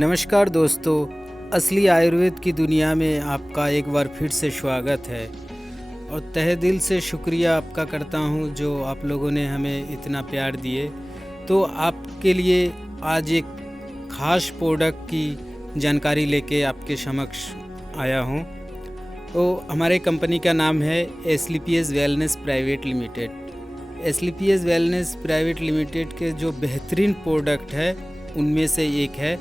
नमस्कार दोस्तों, असली आयुर्वेद की दुनिया में आपका एक बार फिर से स्वागत है और तहे दिल से शुक्रिया आपका करता हूं जो आप लोगों ने हमें इतना प्यार दिए। तो आपके लिए आज एक ख़ास प्रोडक्ट की जानकारी लेके आपके समक्ष आया हूं। तो हमारे कंपनी का नाम है एसलीपीएस वेलनेस प्राइवेट लिमिटेड। एसलीपीएस वेलनेस प्राइवेट लिमिटेड के जो बेहतरीन प्रोडक्ट है उनमें से एक है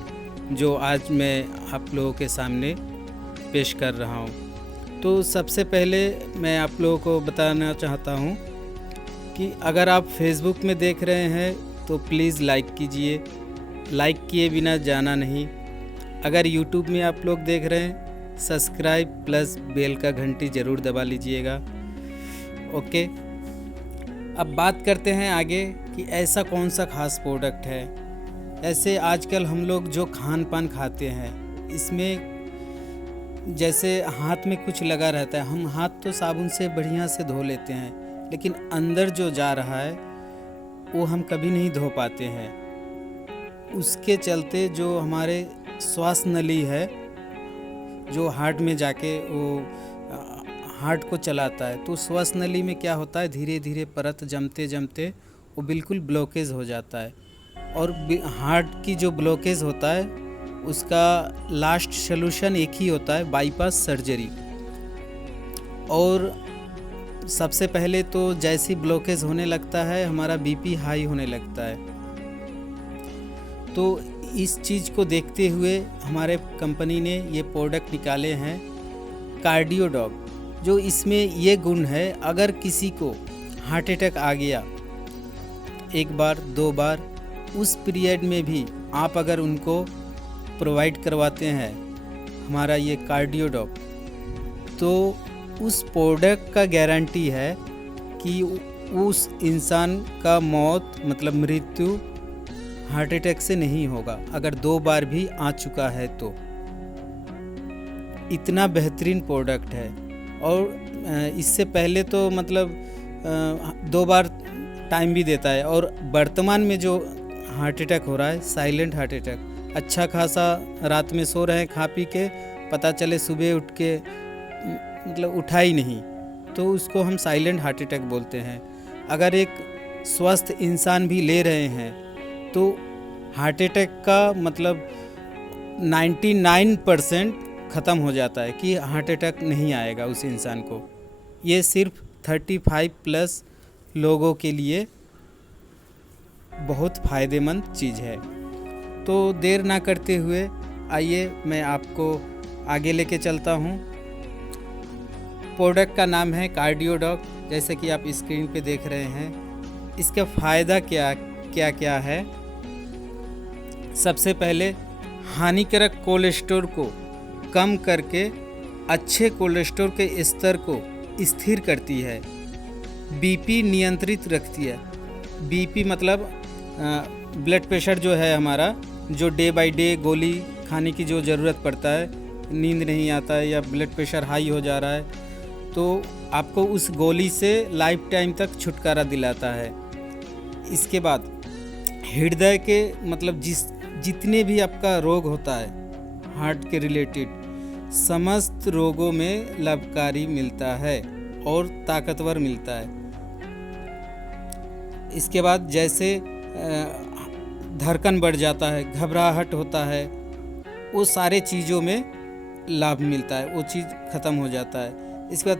जो आज मैं आप लोगों के सामने पेश कर रहा हूँ। तो सबसे पहले मैं आप लोगों को बताना चाहता हूँ कि अगर आप फेसबुक में देख रहे हैं तो प्लीज़ लाइक कीजिए, लाइक किए बिना जाना नहीं। अगर यूट्यूब में आप लोग देख रहे हैं सब्सक्राइब प्लस बेल का घंटी ज़रूर दबा लीजिएगा। ओके, अब बात करते हैं आगे कि ऐसा कौन सा ख़ास प्रोडक्ट है। ऐसे आजकल हम लोग जो खान पान खाते हैं इसमें जैसे हाथ में कुछ लगा रहता है, हम हाथ तो साबुन से बढ़िया से धो लेते हैं, लेकिन अंदर जो जा रहा है वो हम कभी नहीं धो पाते हैं। उसके चलते जो हमारे श्वास नली है जो हार्ट में जाके वो हार्ट को चलाता है, तो श्वास नली में क्या होता है, धीरे धीरे परत जमते जमते वो बिल्कुल ब्लॉकेज हो जाता है। और हार्ट की जो ब्लॉकेज होता है उसका लास्ट सलूशन एक ही होता है, बाईपास सर्जरी। और सबसे पहले तो जैसी ब्लॉकेज होने लगता है हमारा बीपी हाई होने लगता है। तो इस चीज़ को देखते हुए हमारे कंपनी ने ये प्रोडक्ट निकाले हैं कार्डियोडॉग। जो इसमें ये गुण है, अगर किसी को हार्ट अटैक आ गया एक बार दो बार, उस पीरियड में भी आप अगर उनको प्रोवाइड करवाते हैं हमारा ये कार्डियोडॉग, तो उस प्रोडक्ट का गारंटी है कि उस इंसान का मौत मतलब मृत्यु हार्ट अटैक से नहीं होगा, अगर दो बार भी आ चुका है तो। इतना बेहतरीन प्रोडक्ट है। और इससे पहले तो मतलब दो बार टाइम भी देता है। और वर्तमान में जो हार्ट अटैक हो रहा है, साइलेंट हार्ट अटैक, अच्छा खासा रात में सो रहे हैं खा पी के, पता चले सुबह उठ के मतलब उठा ही नहीं, तो उसको हम साइलेंट हार्ट अटैक बोलते हैं। अगर एक स्वस्थ इंसान भी ले रहे हैं तो हार्ट अटैक का मतलब 99% ख़त्म हो जाता है कि हार्ट अटैक नहीं आएगा उस इंसान को। ये सिर्फ 35+ लोगों के लिए बहुत फ़ायदेमंद चीज़ है। तो देर ना करते हुए आइए मैं आपको आगे लेके चलता हूँ। प्रोडक्ट का नाम है कार्डियोडॉग, जैसे कि आप स्क्रीन पे देख रहे हैं। इसका फ़ायदा क्या क्या है। सबसे पहले हानिकारक कोलेस्ट्रॉल को कम करके अच्छे कोलेस्ट्रॉल के स्तर को स्थिर करती है। बीपी नियंत्रित रखती है। बीपी मतलब ब्लड प्रेशर जो है हमारा, जो डे बाय डे गोली खाने की जो ज़रूरत पड़ता है, नींद नहीं आता है या ब्लड प्रेशर हाई हो जा रहा है, तो आपको उस गोली से लाइफ टाइम तक छुटकारा दिलाता है। इसके बाद हृदय के मतलब जितने भी आपका रोग होता है हार्ट के रिलेटेड, समस्त रोगों में लाभकारी मिलता है और ताकतवर मिलता है। इसके बाद जैसे धड़कन बढ़ जाता है, घबराहट होता है, वो सारे चीज़ों में लाभ मिलता है, वो चीज़ ख़त्म हो जाता है। इसके बाद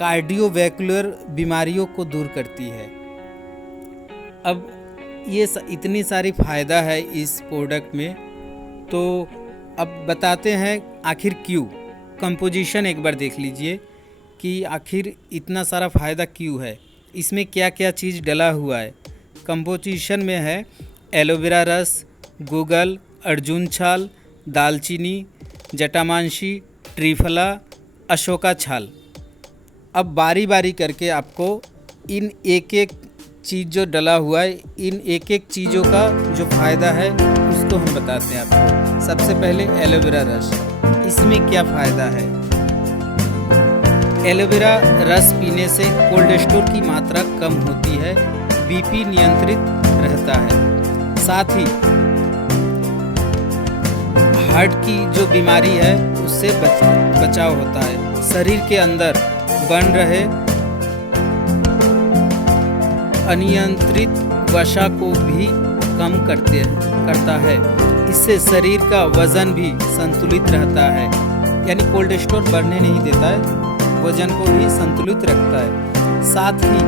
कार्डियोवैस्कुलर बीमारियों को दूर करती है। अब ये इतनी सारी फ़ायदा है इस प्रोडक्ट में, तो अब बताते हैं आखिर क्यों। कंपोजिशन एक बार देख लीजिए कि आखिर इतना सारा फ़ायदा क्यों है, इसमें क्या क्या चीज़ डला हुआ है। कंपोजिशन में है एलोवेरा रस, गूगल, अर्जुन छाल, दालचीनी, जटामांसी, त्रिफला, अशोका छाल। अब बारी बारी करके आपको इन एक एक चीज़ जो डला हुआ है, इन एक एक चीज़ों का जो फ़ायदा है उसको हम बताते हैं आपको। सबसे पहले एलोवेरा रस, इसमें क्या फ़ायदा है। एलोवेरा रस पीने से कोलेस्ट्रॉल की मात्रा कम होती है, बीपी नियंत्रित रहता है, साथ ही हार्ट की जो बीमारी है उससे बचाव होता है। शरीर के अंदर बन रहे अनियंत्रित वसा को भी कम करता है। इससे शरीर का वजन भी संतुलित रहता है, यानी कोलेस्ट्रॉल बढ़ने नहीं देता है, वजन को भी संतुलित रखता है। साथ ही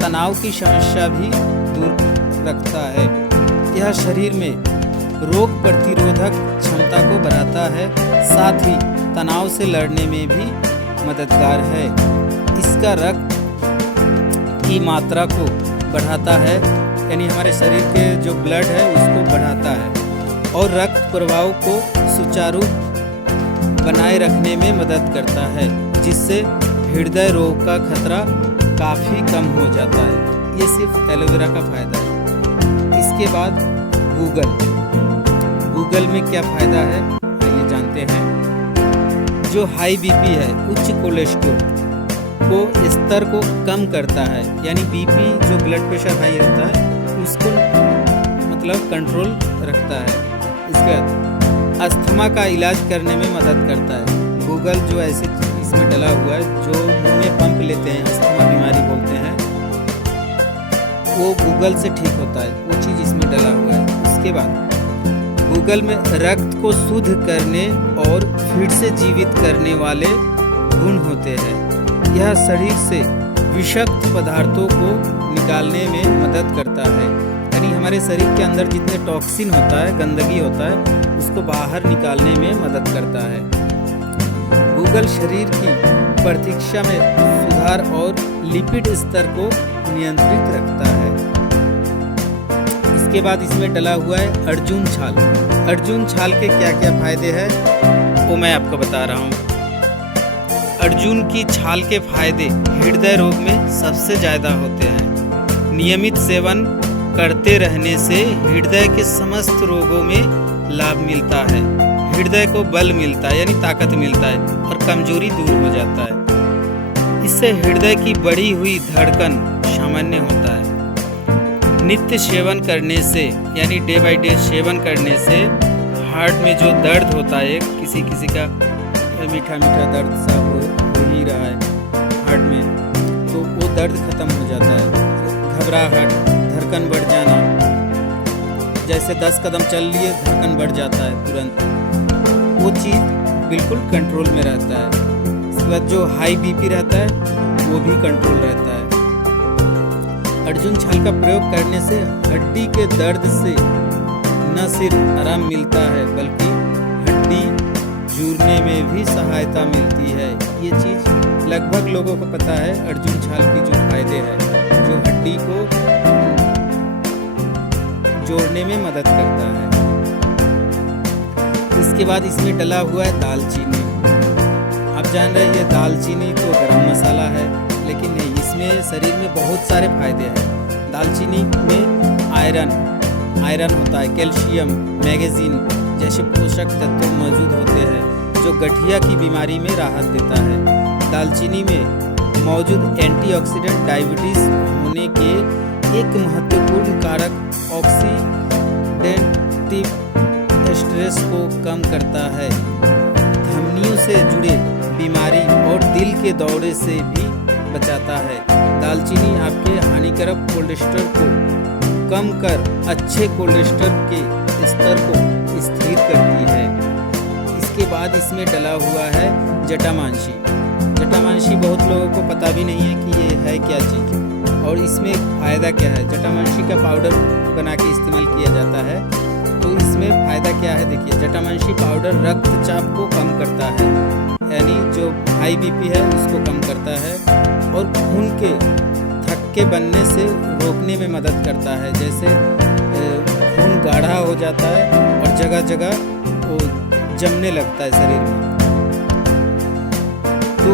तनाव की समस्या भी दूर रखता है। यह शरीर में रोग प्रतिरोधक क्षमता को बढ़ाता है, साथ ही तनाव से लड़ने में भी मददगार है। इसका रक्त की मात्रा को बढ़ाता है, यानी हमारे शरीर के जो ब्लड है उसको बढ़ाता है और रक्त प्रवाह को सुचारू बनाए रखने में मदद करता है, जिससे हृदय रोग का खतरा काफ़ी कम हो जाता है। ये सिर्फ एलोवेरा का फ़ायदा है। इसके बाद गूगल में क्या फ़ायदा है ये जानते हैं। जो हाई बीपी है, उच्च कोलेस्ट्रॉल को स्तर को कम करता है, यानी बीपी जो ब्लड प्रेशर हाई होता है उसको मतलब कंट्रोल रखता है। इसके बाद अस्थमा का इलाज करने में मदद करता है। गूगल जो ऐसे इसमें डला हुआ है, जो मुंह में पंप लेते हैं, अस्थमा बीमारी बोलते हैं, वो गूगल से ठीक होता है, वो चीज़ इसमें डला हुआ है। उसके बाद गूगल में रक्त को शुद्ध करने और फिर से जीवित करने वाले गुण होते हैं। यह शरीर से विषाक्त पदार्थों को निकालने में मदद करता है, यानी हमारे शरीर के अंदर जितने टॉक्सिन होता है, गंदगी होता है, उसको बाहर निकालने में मदद करता है। गूगल शरीर की प्रतिरक्षा में सुधार और लिपिड स्तर को नियंत्रित रखता है। इसके बाद इसमें डला हुआ है अर्जुन छाल। अर्जुन छाल के क्या क्या फायदे हैं वो मैं आपको बता रहा हूँ। अर्जुन की छाल के फायदे हृदय रोग में सबसे ज़्यादा होते हैं। नियमित सेवन करते रहने से हृदय के समस्त रोगों में लाभ मिलता है। हृदय को बल मिलता है, यानी ताकत मिलता है, और कमजोरी दूर हो जाता है। इससे हृदय की बढ़ी हुई धड़कन सामान्य होता है। नित्य सेवन करने से, यानी डे बाय डे सेवन करने से हार्ट में जो दर्द होता है, किसी किसी का मीठा मीठा दर्द सा हो ही रहा है हार्ट में, तो वो दर्द खत्म हो जाता है। घबराहट, धड़कन बढ़ जाना, जैसे 10 कदम चल लिए धड़कन बढ़ जाता है तुरंत, वो चीज़ बिल्कुल कंट्रोल में रहता है। इसके बाद जो हाई बीपी रहता है वो भी कंट्रोल रहता है। अर्जुन छाल का प्रयोग करने से हड्डी के दर्द से न सिर्फ आराम मिलता है, बल्कि हड्डी जुड़ने में भी सहायता मिलती है। ये चीज़ लगभग लोगों को पता है। अर्जुन छाल की जो फायदे हैं, जो हड्डी को जोड़ने में मदद करता है। इसके बाद इसमें डला हुआ है दालचीनी। आप जान रहे हैं ये दालचीनी तो गरम मसाला है, लेकिन नहीं, इसमें शरीर में बहुत सारे फायदे हैं। दालचीनी में आयरन होता है, कैल्शियम, मैग्नीशियम जैसे पोषक तत्व मौजूद होते हैं, जो गठिया की बीमारी में राहत देता है। दालचीनी में मौजूद एंटीऑक्सीडेंट डायबिटीज होने के एक महत्वपूर्ण कारक ऑक्सीडेटिव स्ट्रेस को कम करता है। धमनियों से जुड़े बीमारी और दिल के दौरे से भी बचाता है। दालचीनी आपके हानिकारक कोलेस्ट्रॉल को कम कर अच्छे कोलेस्ट्रॉल के स्तर को स्थिर करती है। इसके बाद इसमें डला हुआ है जटामांसी। जटामांसी बहुत लोगों को पता भी नहीं है कि ये है क्या चीज़ और इसमें फ़ायदा क्या है। जटामांसी का पाउडर बना के इस्तेमाल किया जाता है। तो इसमें फ़ायदा क्या है, देखिए, जटामांसी पाउडर रक्तचाप को कम करता है, यानी जो हाई बीपी है उसको कम करता है, और खून के थक्के बनने से रोकने में मदद करता है। जैसे खून गाढ़ा हो जाता है और जगह जगह वो जमने लगता है शरीर में, तो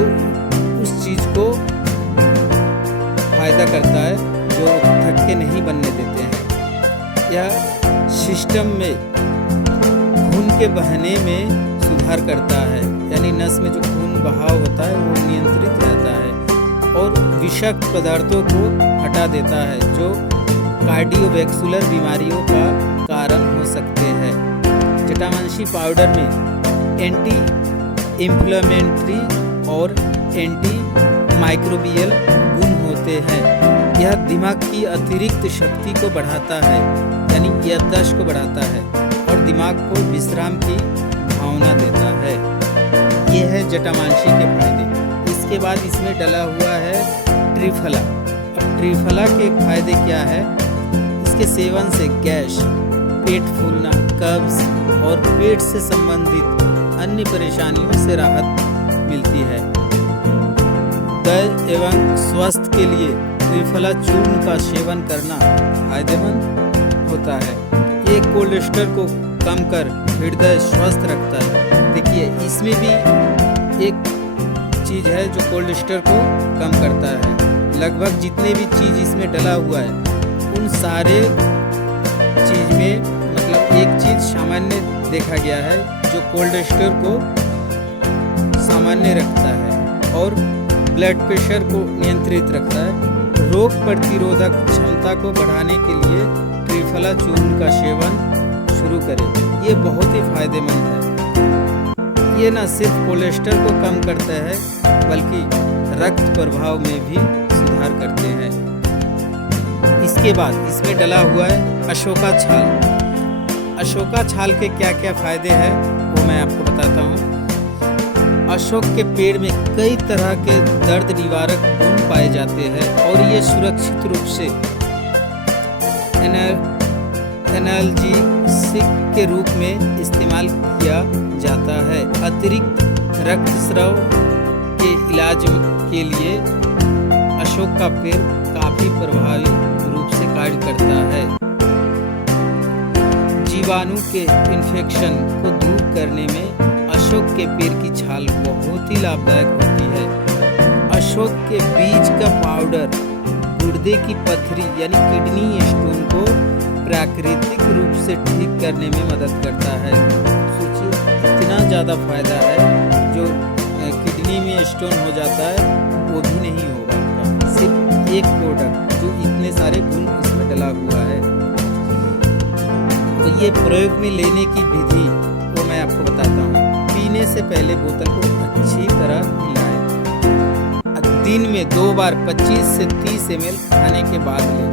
उस चीज़ को फ़ायदा करता है, जो थक्के नहीं बनने देते हैं। यह सिस्टम में खून के बहने में सुधार करता है, यानी नस में जो खून बहाव होता है वो नियंत्रित रहता है, और विषाक्त पदार्थों को हटा देता है, जो कार्डियोवैस्कुलर बीमारियों का कारण हो सकते हैं, जटामांसी पाउडर में एंटी इन्फ्लेमेटरी और एंटी माइक्रोबियल गुण होते हैं। यह दिमाग की अतिरिक्त शक्ति को बढ़ाता है, यानी याददाश्त को बढ़ाता है और दिमाग को विश्राम की भावना देता है। ये है जटामांसी के फायदे। इसके बाद इसमें डला हुआ है त्रिफला। अब त्रिफला के फायदे क्या है? इसके सेवन से गैस, पेट फूलना, कब्ज और पेट से संबंधित अन्य परेशानियों से राहत मिलती है। दर्द एवं स्वास्थ्य के लिए त्रिफला चूर्ण का सेवन करना फायदेमंद होता है। ये कोलेस्ट्रॉल को कम कर हृदय स्वस्थ रखता है। देखिए, इसमें भी एक चीज़ है जो कोलेस्ट्रॉल को कम करता है। लगभग जितने भी चीज़ इसमें डला हुआ है उन सारे चीज़ में मतलब एक चीज़ सामान्य देखा गया है जो कोलेस्ट्रॉल को सामान्य रखता है और ब्लड प्रेशर को नियंत्रित रखता है। रोग प्रतिरोधक क्षमता को बढ़ाने के लिए त्रिफला चूर्ण का सेवन शुरू करें। ये बहुत ही फायदेमंद है। ये न सिर्फ कोलेस्ट्रॉल को कम करता है बल्कि रक्त प्रवाह में भी सुधार करते हैं। इसके बाद इसमें डला हुआ है अशोका छाल। अशोका छाल के क्या क्या फायदे हैं वो मैं आपको बताता हूँ। अशोक के पेड़ में कई तरह के दर्द निवारक गुण पाए जाते हैं और ये सुरक्षित रूप से एनाल्जेसिक के रूप में इस्तेमाल किया जाता है। अतिरिक्त रक्तस्राव के इलाज के लिए अशोक का पेड़ काफी प्रभावी रूप से कार्य करता है। जीवाणु के इन्फेक्शन को दूर करने में अशोक के पेड़ की छाल बहुत ही लाभदायक होती है। अशोक के बीज का पाउडर गुर्दे की पथरी यानी किडनी स्टोन को प्राकृतिक रूप से ठीक करने में मदद करता है। सोचिए इतना ज़्यादा फायदा है। जो किडनी में स्टोन हो जाता है वो भी नहीं होगा आपका। सिर्फ एक प्रोडक्ट जो इतने सारे गुण इसमें डला हुआ है। तो ये प्रयोग में लेने की विधि वो मैं आपको बताता हूँ। पीने से पहले बोतल को अच्छी तरह मिलाएं। दिन में 2 बार 25 से 30 ml खाने के बाद लें।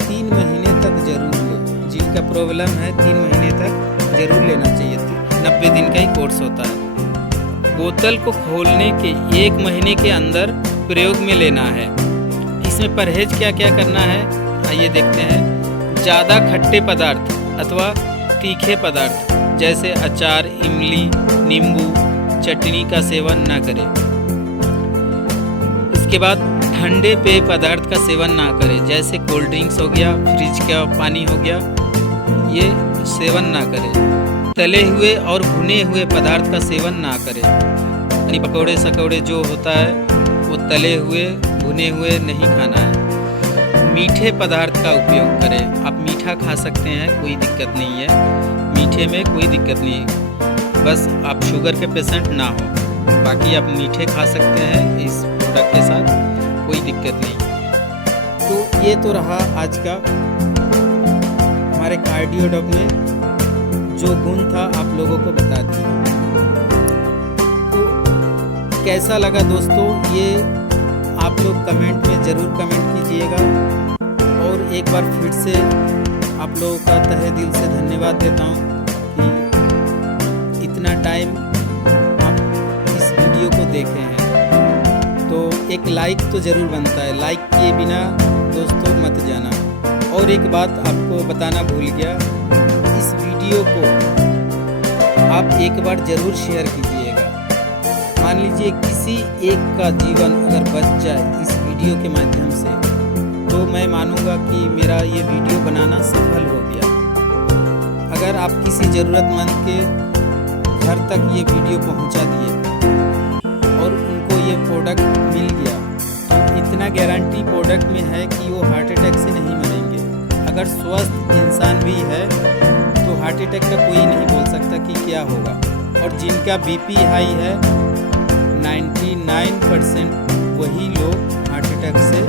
3 महीने तक जरूर लें। जिनका प्रॉब्लम है 3 महीने तक जरूर लेना चाहिए। 90 दिन का ही कोर्स होता है। बोतल को खोलने के 1 महीने के अंदर प्रयोग में लेना है। इसमें परहेज क्या क्या करना है आइए देखते हैं। ज़्यादा खट्टे पदार्थ अथवा तीखे पदार्थ जैसे अचार, इमली, नींबू, चटनी का सेवन न करें। इसके बाद ठंडे पेय पदार्थ का सेवन ना करें, जैसे कोल्ड ड्रिंक्स हो गया, फ्रिज का पानी हो गया, ये सेवन ना करें। तले हुए और भुने हुए पदार्थ का सेवन ना करें, यानी पकौड़े सकौड़े जो होता है वो तले हुए भुने हुए नहीं खाना है। मीठे पदार्थ का उपयोग करें। आप मीठा खा सकते हैं, कोई दिक्कत नहीं है, मीठे में कोई दिक्कत नहीं है, बस आप शुगर के पेशेंट ना हो, बाकी आप मीठे खा सकते हैं इस प्रोडक्ट के साथ, कोई दिक्कत नहीं। तो ये तो रहा आज का हमारे कार्डियोडॉक में जो गुण था आप लोगों को बता दिया। तो कैसा लगा दोस्तों, ये आप लोग कमेंट में ज़रूर कमेंट कीजिएगा। और एक बार फिर से आप लोगों का तहे दिल से धन्यवाद देता हूँ कि इतना टाइम आप इस वीडियो को देखे हैं। तो एक लाइक तो ज़रूर बनता है, लाइक किए बिना दोस्तों मत जाना। और एक बात आपको बताना भूल गया, इस वीडियो को आप एक बार ज़रूर शेयर कीजिएगा। मान लीजिए किसी एक का जीवन अगर बच जाए इस वीडियो के माध्यम से, तो मैं मानूंगा कि मेरा ये वीडियो बनाना सफल हो गया। अगर आप किसी ज़रूरतमंद के घर तक ये वीडियो पहुंचा दिए और उनको ये प्रोडक्ट मिल गया, तो इतना गारंटी प्रोडक्ट में है कि वो हार्ट अटैक से नहीं मरेंगे। अगर स्वस्थ इंसान भी है तो हार्ट अटैक का कोई नहीं बोल सकता कि क्या होगा। और जिनका बीपी हाई है 99% वही लोग हार्ट अटैक से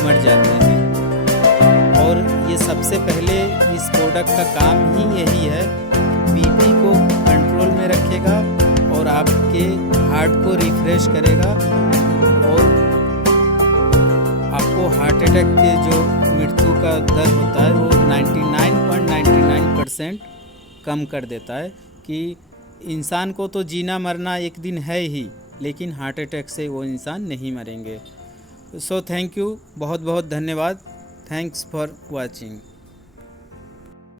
मर जाते हैं। और ये सबसे पहले इस प्रोडक्ट का काम ही यही है, आपके हार्ट को रिफ्रेश करेगा और आपको हार्ट अटैक के जो मृत्यु का दर होता है वो 99.99% कम कर देता है। कि इंसान को तो जीना मरना एक दिन है ही, लेकिन हार्ट अटैक से वो इंसान नहीं मरेंगे। सो थैंक यू, बहुत बहुत धन्यवाद। Thanks for watching.